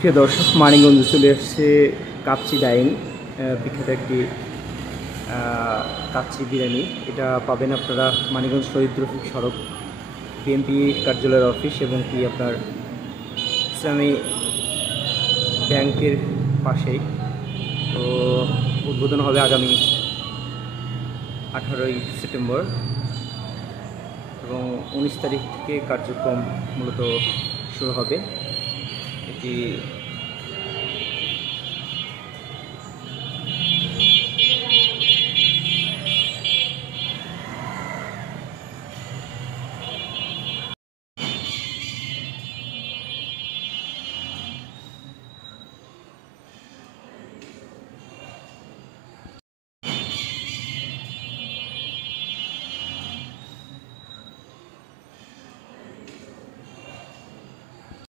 প্রিয় দর্শক, মানিকগঞ্জে চলে আসছে কাচ্চি ডাইন, বিখ্যাত একটি কাচ্চি বিরিয়ানি। এটা পাবেন আপনারা মানিকগঞ্জ শহীদ রফিক সড়ক, বিএনপি কার্যালয়ের অফিস এবং কি আপনার ইসলামী ব্যাংকের পাশেই। তো উদ্বোধন হবে আগামী 18ই সেপ্টেম্বর এবং 19 তারিখ থেকে কার্যক্রম মূলত শুরু হবে। এটি